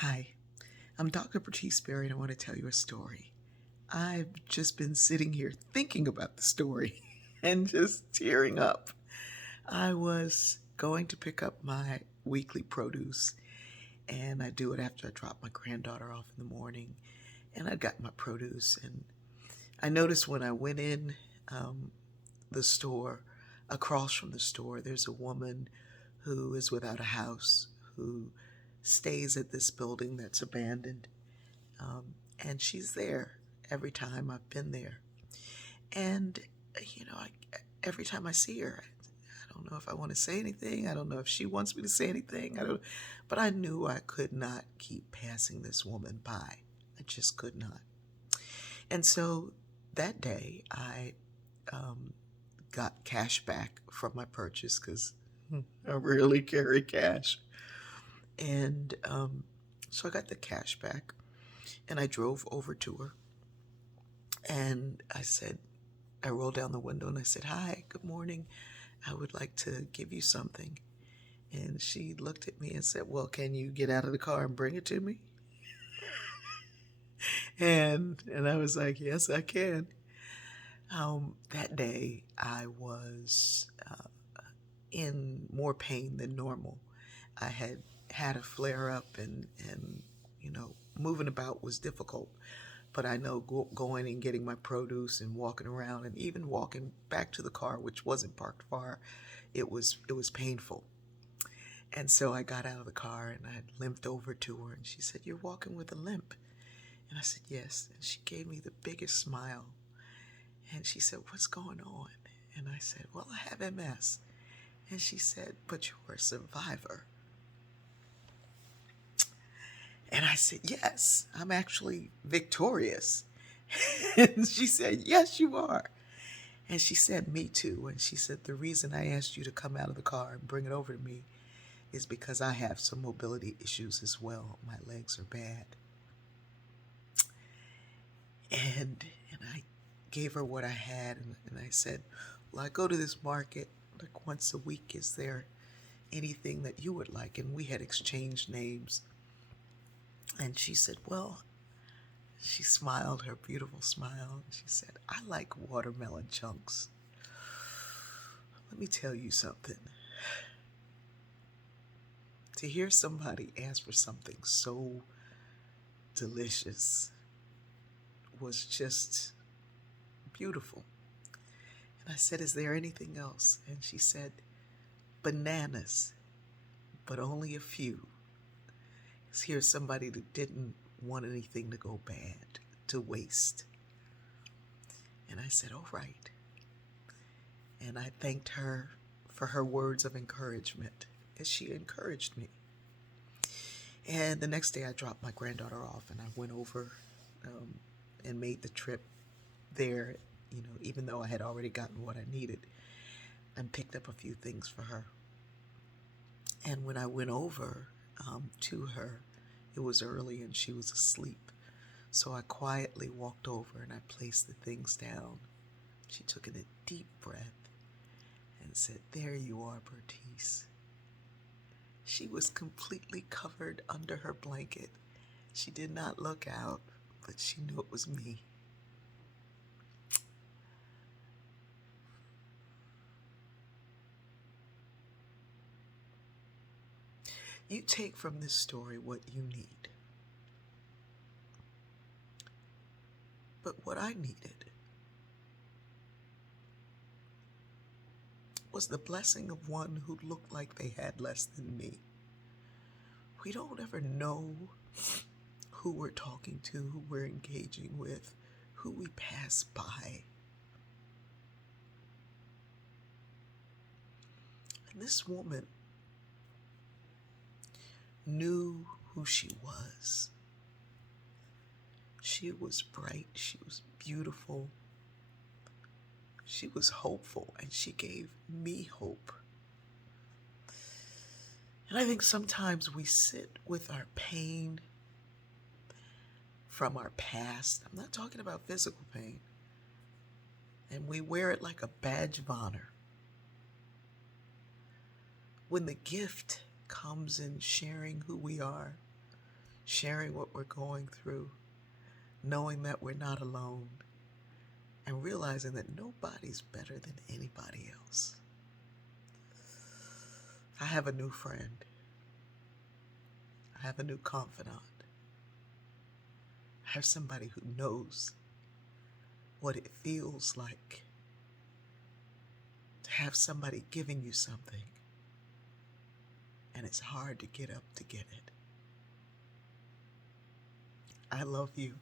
Hi, I'm Dr. Bertice Berry, and I want to tell you a story. I've just been sitting here thinking about the story and just tearing up. I was going to pick up my weekly produce, and I do it after I drop my granddaughter off in the morning. And I got my produce, and I noticed when I went in um, the store, across from the store, there's a woman who is without a house, who stays at this building that's abandoned. Um, and she's there every time I've been there. And, every time I see her, I don't know if I want to say anything. I don't know if she wants me to say anything. I don't, but I knew I could not keep passing this woman by. I just could not. And so that day, I um, got cash back from my purchase because I rarely carry cash. And so I got the cash back and I drove over to her and I rolled down the window and I said, "Hi, good morning. I would like to give you something." And she looked at me and said, "Well, can you get out of the car and bring it to me?" And I was like, "Yes, I can." That day, I was in more pain than normal. I had had a flare up, and moving about was difficult. But I know going and getting my produce and walking around and even walking back to the car, which wasn't parked far, it was painful. And so I got out of the car and I limped over to her and she said, "You're walking with a limp." And I said, "Yes." And she gave me the biggest smile and she said, "What's going on?" And I said, "Well, I have MS." And she said, "But you're a survivor." And I said, "Yes, I'm actually victorious." And she said, "Yes, you are." And she said, "Me too." And she said, "The reason I asked you to come out of the car and bring it over to me is because I have some mobility issues as well. My legs are bad." And I gave her what I had, and I said, "Well, I go to this market like once a week. Is there anything that you would like?" And we had exchanged names. And she said, "Well," she smiled her beautiful smile. She said, "I like watermelon chunks." Let me tell you something. To hear somebody ask for something so delicious was just beautiful. And I said, "Is there anything else?" And she said, "Bananas, but only a few." Here's somebody that didn't want anything to go bad, to waste. And I said, "All right." And I thanked her for her words of encouragement as she encouraged me. And the next day I dropped my granddaughter off and I went over um, and made the trip there, even though I had already gotten what I needed, and picked up a few things for her. And when I went over to her, it was early and she was asleep. So I quietly walked over and I placed the things down. She took in a deep breath and said, "There you are, Bertice." She was completely covered under her blanket. She did not look out, but she knew it was me. You take from this story what you need. But what I needed was the blessing of one who looked like they had less than me. We don't ever know who we're talking to, who we're engaging with, who we pass by. And this woman knew who she was. She was bright, she was beautiful, she was hopeful, and she gave me hope. And I think sometimes we sit with our pain from our past. I'm not talking about physical pain. And we wear it like a badge of honor. When the gift comes in sharing who we are, sharing what we're going through, knowing that we're not alone, and realizing that nobody's better than anybody else. I have a new friend. I have a new confidant. I have somebody who knows what it feels like to have somebody giving you something and it's hard to get up to get it. I love you.